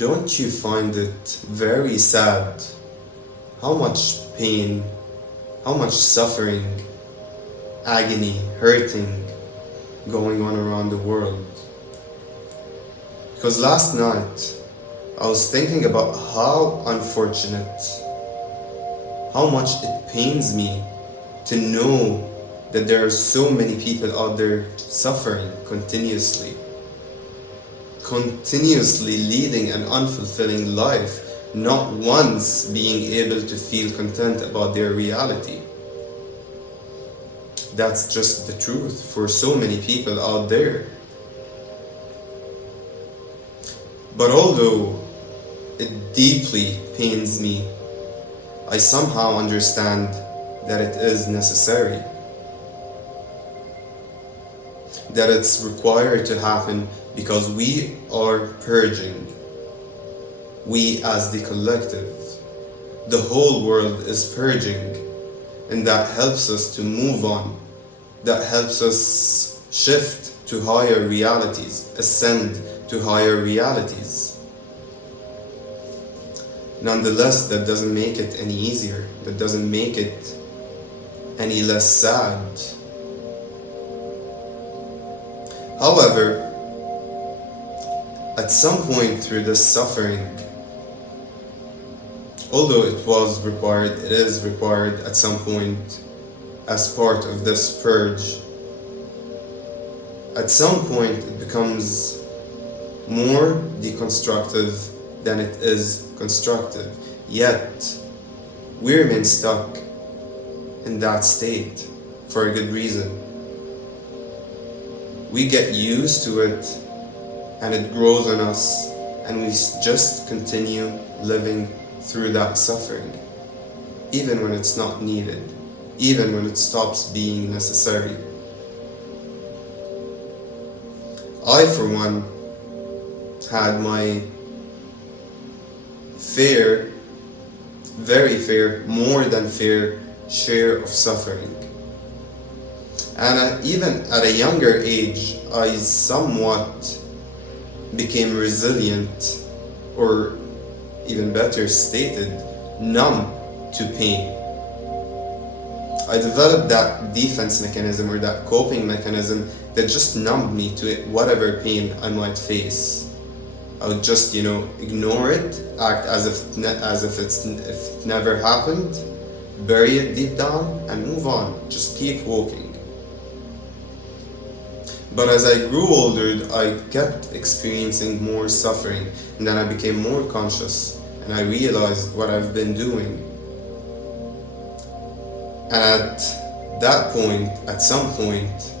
Don't you find it very sad how much pain, how much suffering, agony, hurting going on around the world? Because last night I was thinking about how unfortunate, how much it pains me to know that there are so many people out there suffering continuously leading an unfulfilling life, not once being able to feel content about their reality. That's just the truth for so many people out there. But although it deeply pains me, I somehow understand that it is necessary, that it's required to happen because we are purging. We as the collective, the whole world is purging, and that helps us to move on, that helps us shift to higher realities, ascend to higher realities. Nonetheless, that doesn't make it any easier, that doesn't make it any less sad. However, at some point through this suffering, although it is required at some point as part of this purge, at some point it becomes more deconstructive than it is constructive. Yet, we remain stuck in that state for a good reason. We get used to it and it grows on us, and we just continue living through that suffering, even when it's not needed, even when it stops being necessary. I, for one, had my fair, very fair, more than fair share of suffering. And even at a younger age, I somewhat became resilient, or even better stated, numb to pain. I developed that defense mechanism or that coping mechanism that just numbed me to whatever pain I might face. I would just, ignore it, act as if it never happened, bury it deep down and move on, just keep walking. But as I grew older, I kept experiencing more suffering, and then I became more conscious, and I realized what I've been doing. And at that point, at some point,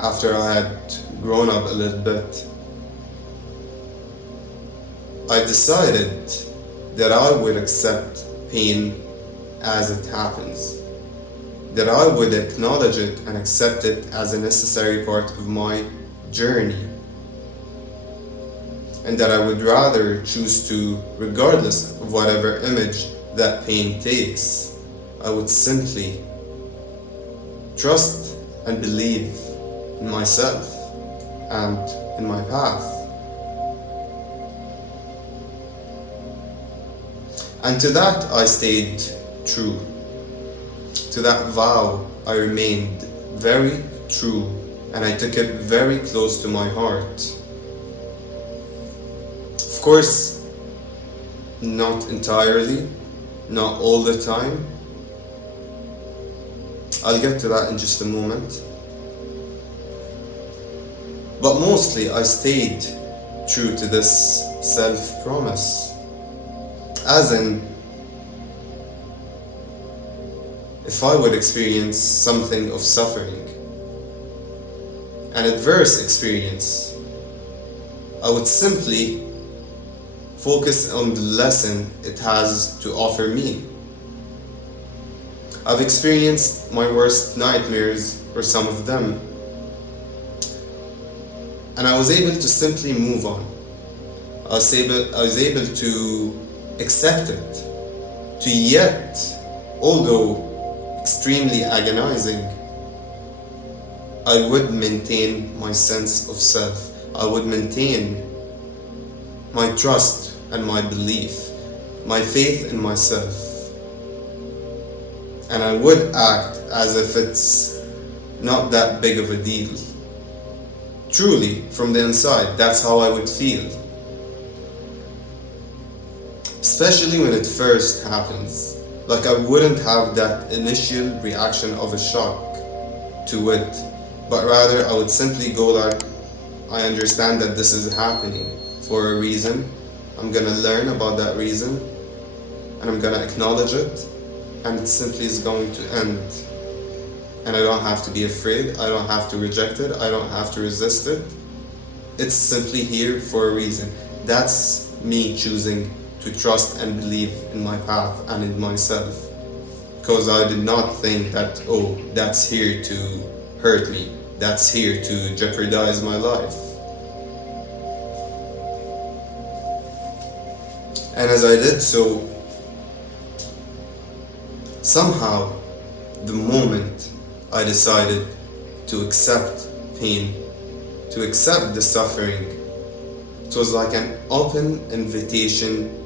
after I had grown up a little bit, I decided that I would accept pain as it happens, that I would acknowledge it and accept it as a necessary part of my journey, and that I would rather choose to, regardless of whatever image that pain takes, I would simply trust and believe in myself and in my path. And to that I stayed true. To that vow I remained very true, and I took it very close to my heart. Of course, not entirely, not all the time. I'll get to that in just a moment. But mostly I stayed true to this self-promise. As in, if I would experience something of suffering, an adverse experience, I would simply focus on the lesson it has to offer me. I've experienced my worst nightmares, or some of them, and I was able to simply move on. I was able to accept it, to yet, although extremely agonizing, I would maintain my sense of self. I would maintain my trust and my belief, my faith in myself. And I would act as if it's not that big of a deal. Truly, from the inside, that's how I would feel. Especially when it first happens. Like I wouldn't have that initial reaction of a shock to it, but rather I would simply go like, I understand that this is happening for a reason. I'm gonna learn about that reason and I'm gonna acknowledge it, and it simply is going to end. And I don't have to be afraid, I don't have to reject it, I don't have to resist it. It's simply here for a reason. That's me choosing to trust and believe in my path and in myself. Because I did not think that, oh, that's here to hurt me, that's here to jeopardize my life. And as I did so, somehow, the moment I decided to accept pain, to accept the suffering, it was like an open invitation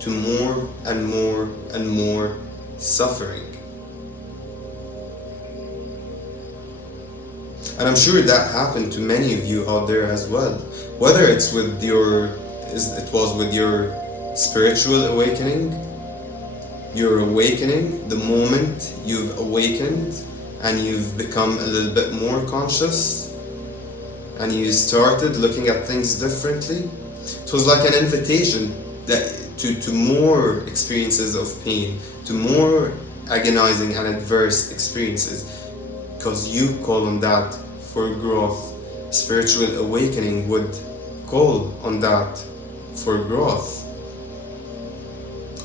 to more and more and more suffering. And I'm sure that happened to many of you out there as well. Whether it's with your spiritual awakening, your awakening, the moment you've awakened and you've become a little bit more conscious and you started looking at things differently. It was like an invitation that to more experiences of pain, to more agonizing and adverse experiences, because you call on that for growth. Spiritual awakening would call on that for growth,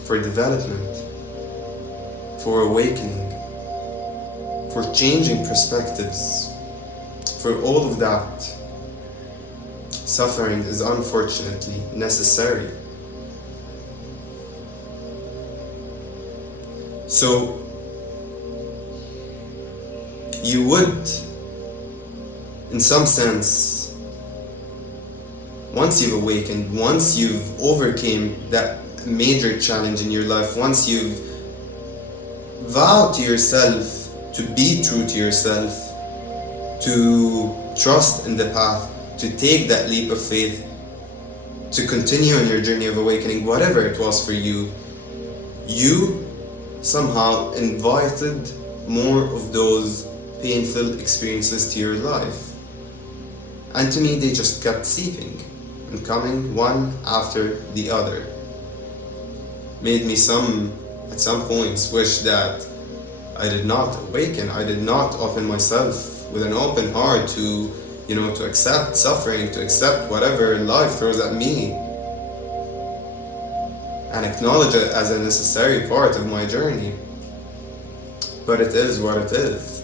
for development, for awakening, for changing perspectives. For all of that, suffering is unfortunately necessary. So, you would, in some sense, once you've awakened, once you've overcame that major challenge in your life, once you've vowed to yourself to be true to yourself, to trust in the path, to take that leap of faith, to continue on your journey of awakening, whatever it was for you, you somehow invited more of those painful experiences to your life. And to me, they just kept seeping and coming one after the other. Made me at some points wish that I did not awaken, I did not open myself with an open heart to accept suffering, to accept whatever life throws at me, and acknowledge it as a necessary part of my journey. But it is what it is.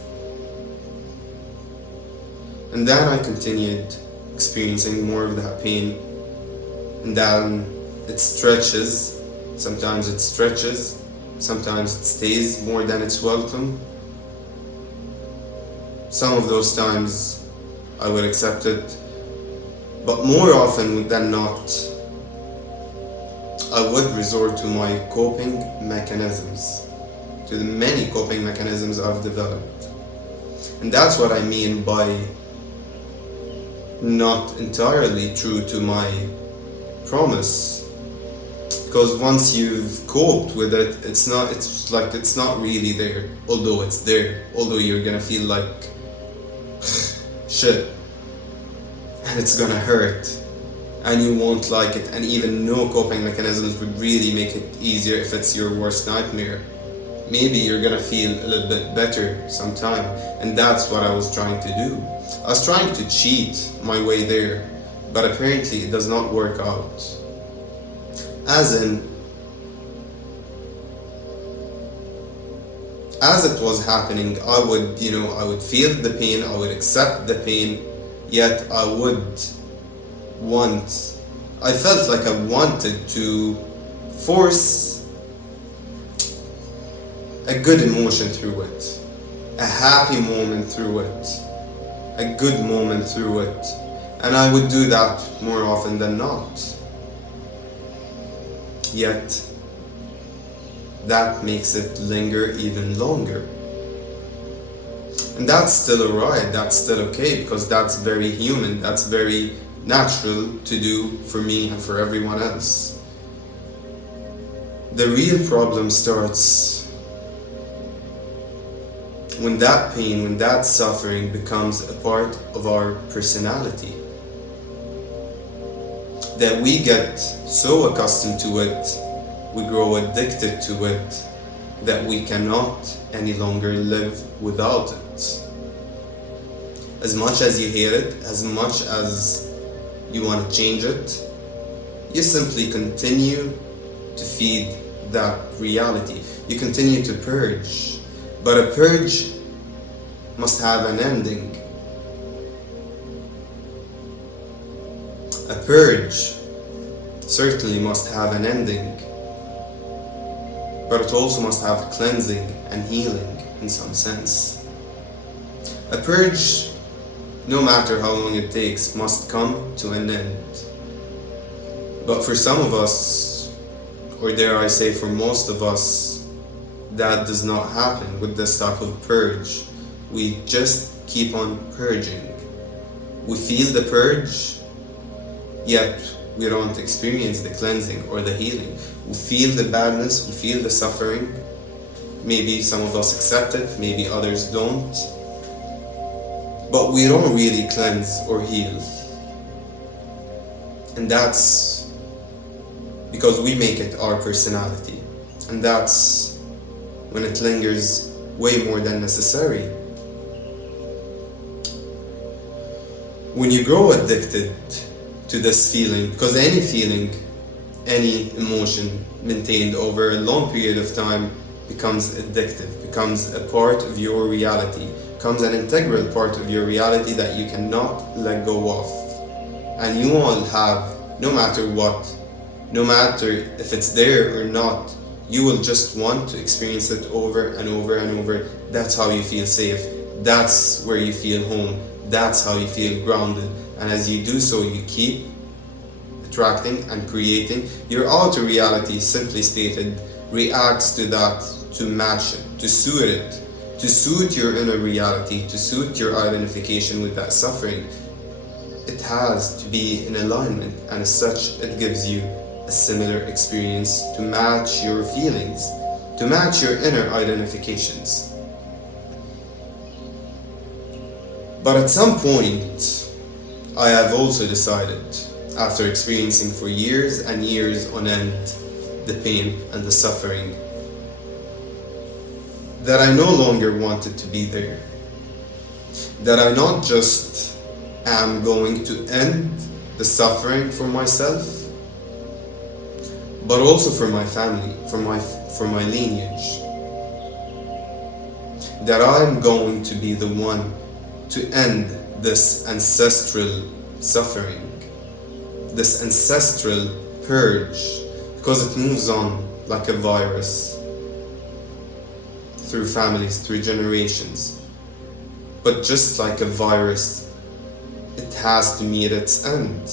And then I continued experiencing more of that pain, and then it stretches. Sometimes it stretches, sometimes it stays more than it's welcome. Some of those times I would accept it, but more often than not, I would resort to my coping mechanisms, to the many coping mechanisms I've developed. And that's what I mean by not entirely true to my promise. Because once you've coped with it, it's not really there, although it's there, although you're gonna feel like shit, and it's gonna hurt, and you won't like it, and even no coping mechanisms would really make it easier if it's your worst nightmare. Maybe you're gonna feel a little bit better sometime, and that's what I was trying to do. I was trying to cheat my way there, but apparently it does not work out. As it was happening, I would feel the pain, I would accept the pain, yet I felt like I wanted to force a good emotion through it, a happy moment through it, a good moment through it, and I would do that more often than not. Yet that makes it linger even longer. And that's still alright, that's still okay, because that's very human, that's very natural to do for me and for everyone else. The real problem starts when that pain, when that suffering becomes a part of our personality. That we get so accustomed to it, we grow addicted to it, that we cannot any longer live without it. As much as you hate it, as much as you want to change it, you simply continue to feed that reality. You continue to purge. But a purge must have an ending. A purge certainly must have an ending. But it also must have cleansing and healing in some sense. A purge, no matter how long it takes, must come to an end. But for some of us, or dare I say for most of us, that does not happen with this type of purge. We just keep on purging. We feel the purge, yet we don't experience the cleansing or the healing. We feel the badness, we feel the suffering. Maybe some of us accept it, maybe others don't. But we don't really cleanse or heal. And that's because we make it our personality. And that's when it lingers way more than necessary. When you grow addicted to this feeling, because any feeling, any emotion maintained over a long period of time becomes addictive, becomes a part of your reality, becomes an integral part of your reality that you cannot let go of. And you all have, no matter what, no matter if it's there or not, you will just want to experience it over and over and over. That's how you feel safe. That's where you feel home. That's how you feel grounded. And as you do so, you keep attracting and creating. Your outer reality, simply stated, reacts to that to match it, to suit it, to suit your inner reality, to suit your identification with that suffering. It has to be in alignment, and as such, it gives you a similar experience to match your feelings, to match your inner identifications. But at some point, I have also decided, after experiencing for years and years on end the pain and the suffering, that I no longer wanted to be there. That I not just am going to end the suffering for myself, but also for my family, for my lineage. That I'm going to be the one to end this ancestral suffering, this ancestral purge, because it moves on like a virus through families, through generations. But just like a virus, it has to meet its end.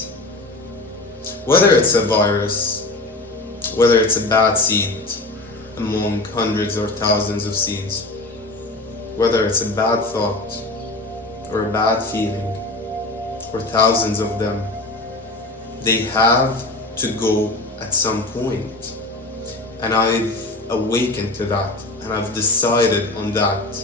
Whether it's a virus, whether it's a bad seed among hundreds or thousands of seeds, whether it's a bad thought or a bad feeling, or thousands of them, they have to go at some point. And I've awakened to that, and I've decided on that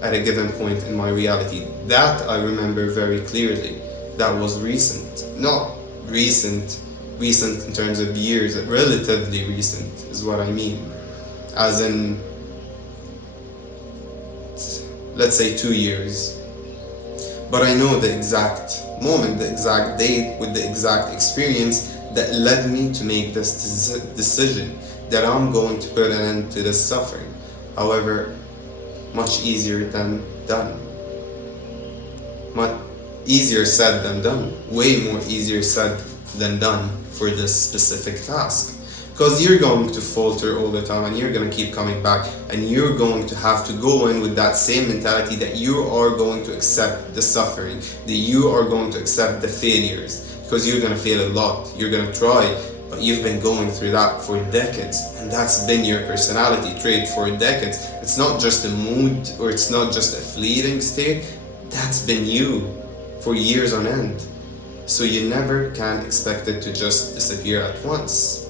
at a given point in my reality. That I remember very clearly. That was recent. Not recent in terms of years, relatively recent is what I mean. As in, let's say 2 years. But I know the exact moment, the exact date, with the exact experience that led me to make this decision, that I'm going to put an end to this suffering. However, much easier than done. Much easier said than done. Way more easier said than done for this specific task. Because you're going to falter all the time, and you're going to keep coming back, and you're going to have to go in with that same mentality that you are going to accept the suffering, that you are going to accept the failures, because you're going to fail a lot. You're going to try But you've been going through that for decades, and that's been your personality trait for decades. It's not just a mood, or it's not just a fleeting state. That's been you for years on end. So you never can expect it to just disappear at once.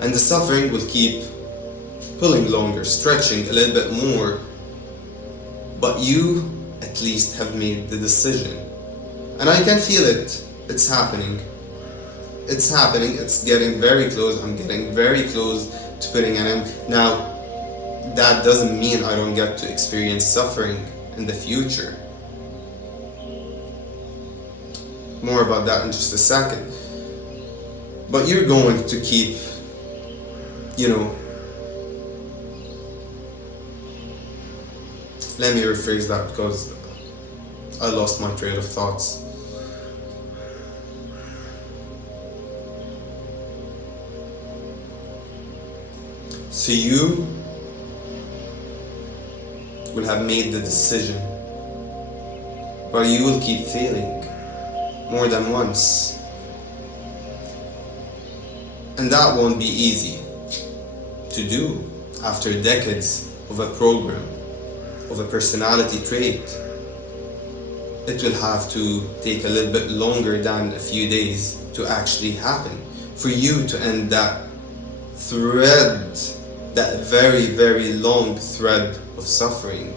And the suffering will keep pulling longer, stretching a little bit more. But you at least have made the decision. And I can feel it. It's happening. It's happening. It's getting very close. I'm getting very close to putting an end. Now, that doesn't mean I don't get to experience suffering in the future. More about that in just a second. But you're going to keep, let me rephrase that because I lost my trail of thoughts. So you will have made the decision, but you will keep failing more than once. And that won't be easy to do after decades of a program, of a personality trait. It will have to take a little bit longer than a few days to actually happen. For you to end that thread, that very, very long thread of suffering,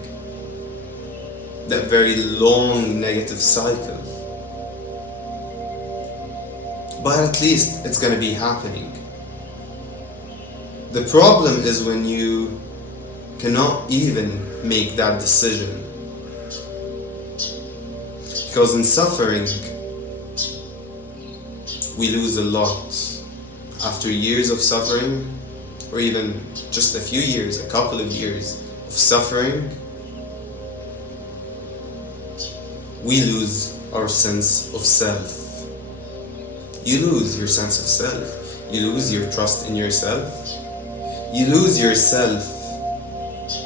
that very long negative cycle. But at least it's going to be happening. The problem is when you cannot even make that decision. Because in suffering, we lose a lot. After years of suffering, or even just a few years, a couple of years of suffering, we lose our sense of self. You lose your sense of self. You lose your trust in yourself. You lose yourself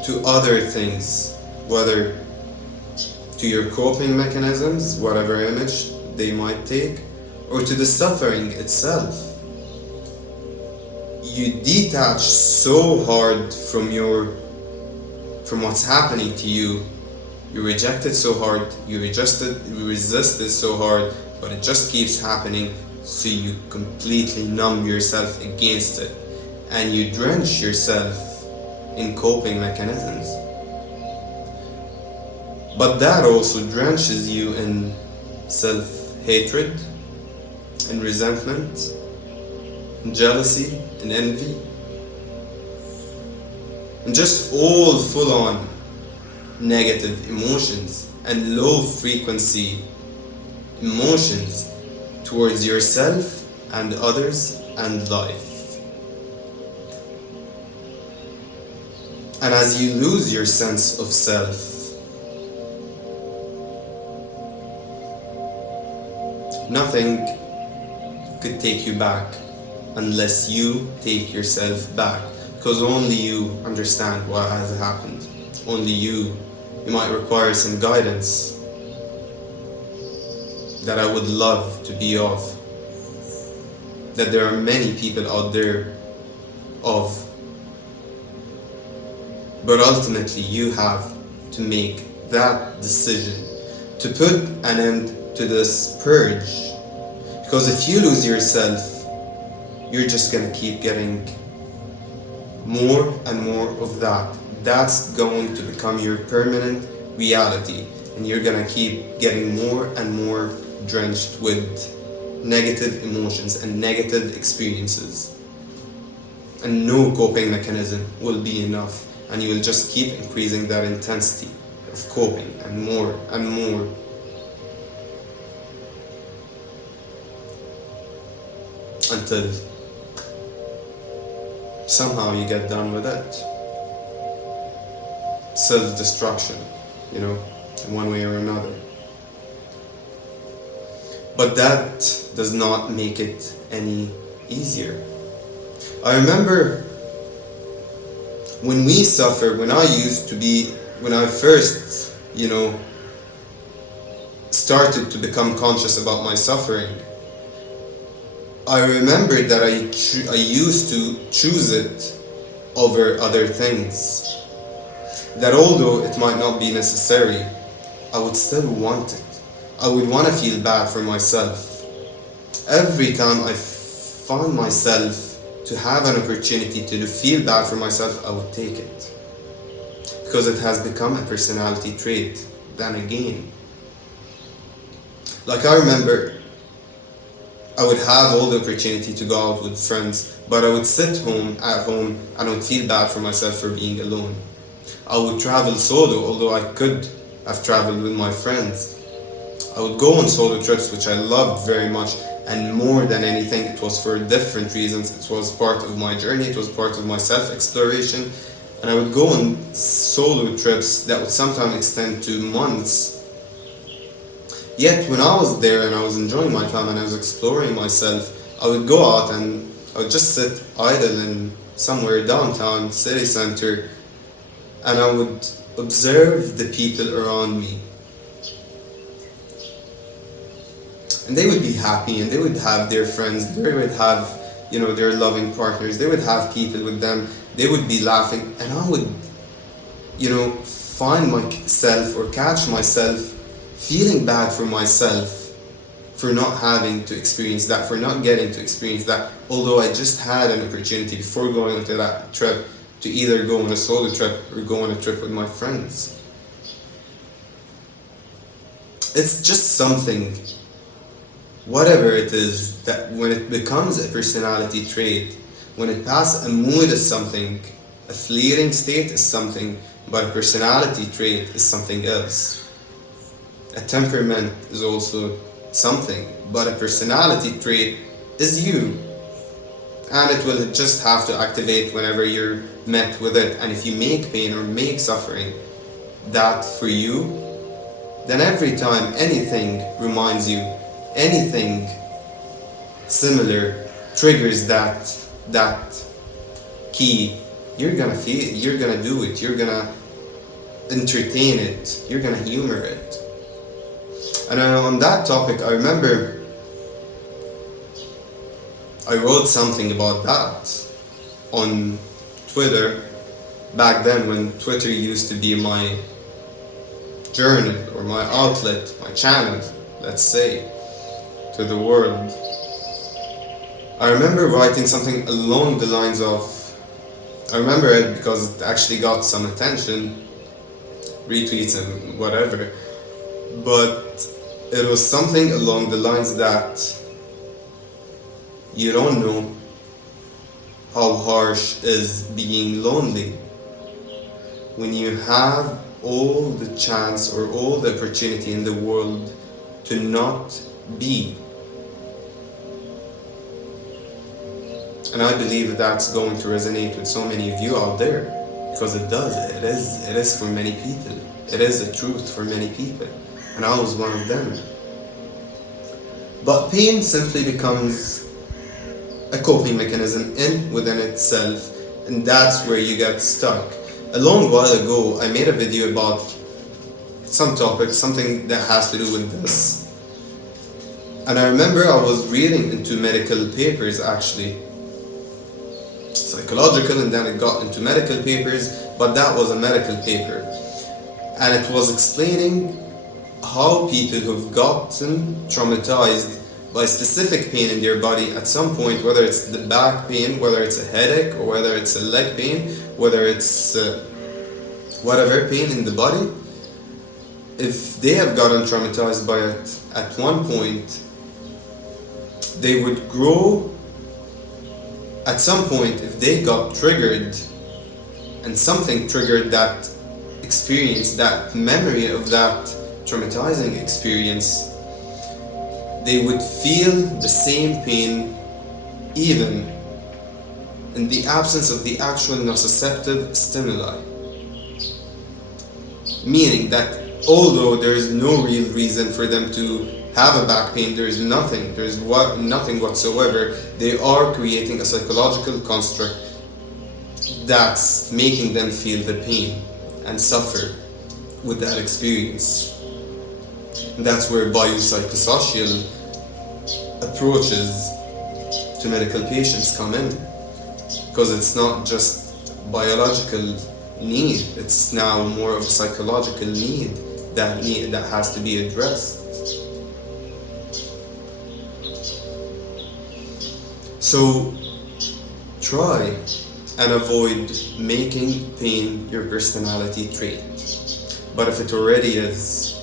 to other things, whether to your coping mechanisms, whatever image they might take, or to the suffering itself. You detach so hard from what's happening to you. You reject it so hard, you resist it so hard, but it just keeps happening, so you completely numb yourself against it, and you drench yourself in coping mechanisms. But that also drenches you in self-hatred, in resentment, in jealousy, in envy, and just all full-on negative emotions and low-frequency emotions towards yourself and others and life. And as you lose your sense of self, nothing could take you back unless you take yourself back, because only you understand what has happened. Only you might require some guidance that I would love to be of, that there are many people out there of, but ultimately you have to make that decision to put an end to this purge. Because if you lose yourself, you're just gonna keep getting more and more of that. That's going to become your permanent reality, and you're gonna keep getting more and more drenched with negative emotions and negative experiences, and no coping mechanism will be enough, and you will just keep increasing that intensity of coping and more and more, until somehow you get done with it. Self-destruction, in one way or another. But that does not make it any easier. I remember when we suffer, when I first, started to become conscious about my suffering, I remember that I used to choose it over other things. That although it might not be necessary, I would still want it. I would want to feel bad for myself. Every time I found myself to have an opportunity to feel bad for myself, I would take it. Because it has become a personality trait. Then again, like I remember, I would have all the opportunity to go out with friends, but I would sit at home and I would feel bad for myself for being alone. I would travel solo, although I could have traveled with my friends. I would go on solo trips, which I loved very much, and more than anything, it was for different reasons. It was part of my journey, it was part of my self-exploration, and I would go on solo trips that would sometimes extend to months. Yet when I was there and I was enjoying my time and I was exploring myself, I would go out and I would just sit idle in somewhere downtown, city center, and I would observe the people around me. And they would be happy and they would have their friends, they would have, their loving partners, they would have people with them, they would be laughing, and I would, find myself or catch myself feeling bad for myself for not having to experience that, for not getting to experience that, although I just had an opportunity before going into that trip to either go on a solo trip or go on a trip with my friends. It's just something, whatever it is, that when it becomes a personality trait, when it passes, a mood is something, a fleeting state is something, but a personality trait is something else. A temperament is also something, but a personality trait is you. And it will just have to activate whenever you're met with it. And if you make pain or make suffering that for you, then every time anything reminds you, anything similar triggers that key, you're gonna feel, you're gonna do it, you're gonna entertain it, you're gonna humor it. And on that topic, I remember I wrote something about that on Twitter back then, when Twitter used to be my journal or my outlet, my channel, let's say, to the world. I remember writing something along the lines of, I remember it because it actually got some attention, retweets and whatever, but it was something along the lines that you don't know how harsh is being lonely when you have all the chance or all the opportunity in the world to not be. And I believe that's going to resonate with so many of you out there, because it does. It is for many people. It is a truth for many people, and I was one of them. But pain simply becomes a coping mechanism within itself, and that's where you get stuck. A long while ago, I made a video about some topic, something that has to do with this. And I remember I was reading into medical papers, actually, psychological, and then it got into medical papers, but that was a medical paper. And it was explaining how people who've gotten traumatized by specific pain in their body at some point, whether it's the back pain, whether it's a headache, or whether it's a leg pain, whether it's whatever pain in the body, if they have gotten traumatized by it at one point, they would grow. At some point, if they got triggered and something triggered that experience, that memory of that traumatizing experience, they would feel the same pain even in the absence of the actual nociceptive stimuli. Meaning that although there is no real reason for them to have a back pain, there is nothing whatsoever, they are creating a psychological construct that's making them feel the pain and suffer with that experience. And that's where biopsychosocial approaches to medical patients come in, because it's not just biological need, it's now more of a psychological need that has to be addressed. So try and avoid making pain your personality trait. But if it already is,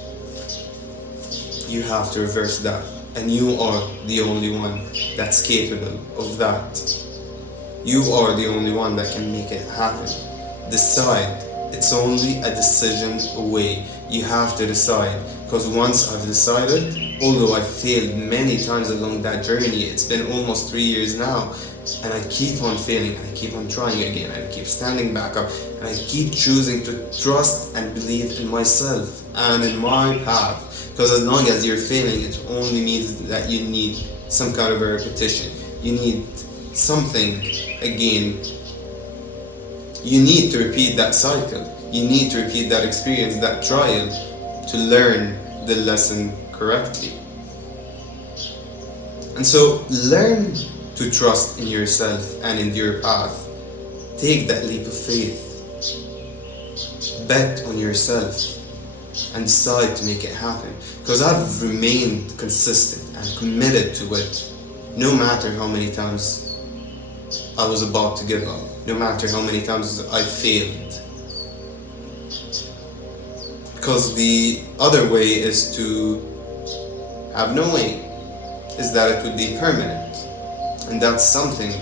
you have to reverse that. And you are the only one that's capable of that. You are the only one that can make it happen. Decide. It's only a decision away. You have to decide. Because once I've decided, although I've failed many times along that journey, it's been almost 3 years now, and I keep on failing, and I keep on trying again, and I keep standing back up, and I keep choosing to trust and believe in myself and in my path. Because as long as you're failing, it only means that you need some kind of a repetition. You need something again. You need to repeat that cycle. You need to repeat that experience, that trial, to learn the lesson correctly. And so learn to trust in yourself and in your path. Take that leap of faith. Bet on yourself and decide to make it happen. Because I've remained consistent and committed to it, no matter how many times I was about to give up, no matter how many times I failed. Because the other way is to have no way, is that it would be permanent. And that's something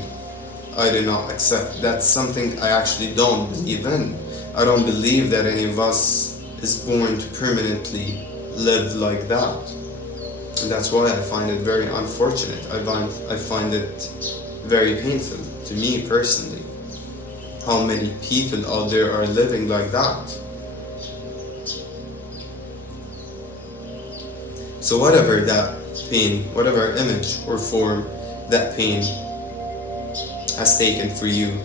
I do not accept. That's something I actually don't believe in. I don't believe that any of us is born to permanently live like that. And that's why I find it very unfortunate. I find it very painful to me personally. How many people out there are living like that. So whatever that pain, whatever image or form that pain has taken for you,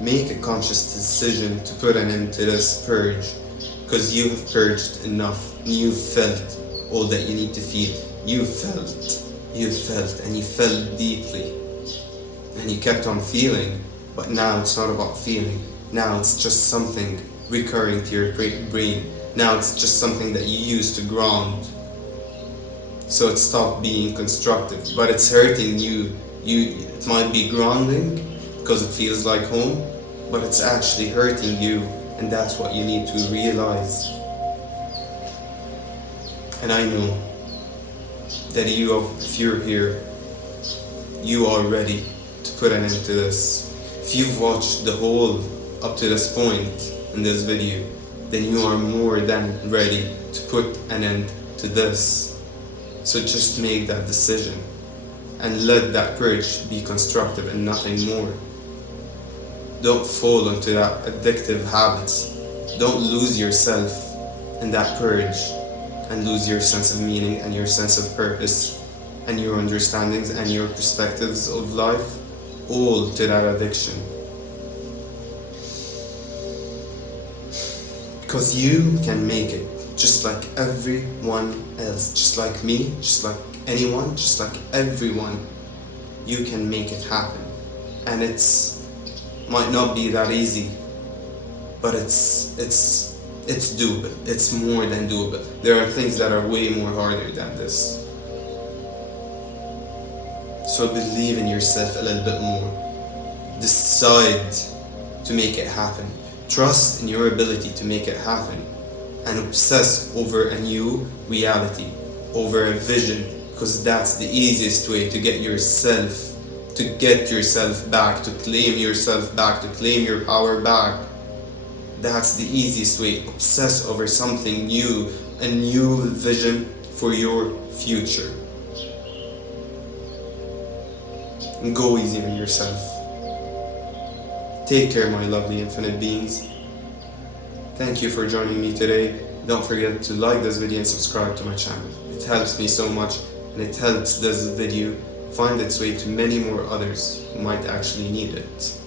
make a conscious decision to put an end to this purge, because you have purged enough. You've felt all that you need to feel. You've felt, and you felt deeply, and you kept on feeling, but now it's not about feeling. Now it's just something recurring to your brain. Now it's just something that you use to ground. So it stopped being constructive, but it's hurting you. It might be grounding because it feels like home, but it's actually hurting you, and that's what you need to realize. And I know that if you're here, you are ready to put an end to this. If you've watched the whole up to this point in this video, then you are more than ready to put an end to this. So just make that decision and let that purge be constructive and nothing more. Don't fall into that addictive habits. Don't lose yourself in that purge and lose your sense of meaning and your sense of purpose and your understandings and your perspectives of life, all to that addiction. Because you can make it. Just like everyone else, just like me, just like anyone, just like everyone, you can make it happen. And might not be that easy, but it's doable. It's more than doable. There are things that are way more harder than this. So believe in yourself a little bit more. Decide to make it happen. Trust in your ability to make it happen. And obsess over a new reality, over a vision, because that's the easiest way to get yourself back, to claim yourself back, to claim your power back. That's the easiest way. Obsess over something new, a new vision for your future. And go easy on yourself. Take care, my lovely infinite beings. Thank you for joining me today. Don't forget to like this video and subscribe to my channel. It helps me so much, and it helps this video find its way to many more others who might actually need it.